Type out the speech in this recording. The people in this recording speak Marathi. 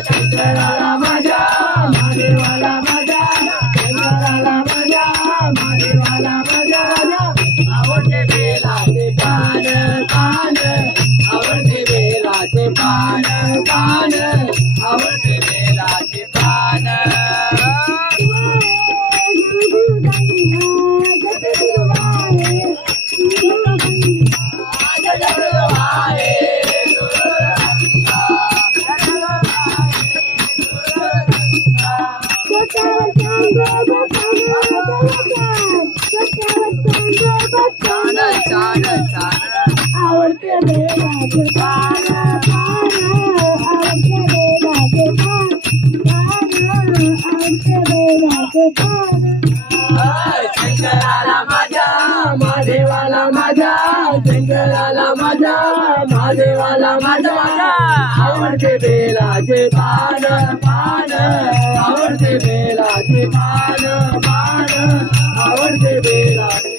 शंकराला माझ्या महादेवाला माझ्या शंकराला माझ्या महादेवाला माझ्या आवडते बेलाचे पान पान आवडते बेलाचे पान पान आवडते बेलाचे पान आवडते बेलाचे पान पान आवडते बेलाचे पान पान आवडते बेलाचे पान शंकराला माझ्या महादेवाला माझ्या शंकराला माझ्या महादेवाला माझ्या आवडते बेलाचे पान पान आवडते बेलाचे पान पान आवडते बेलाचे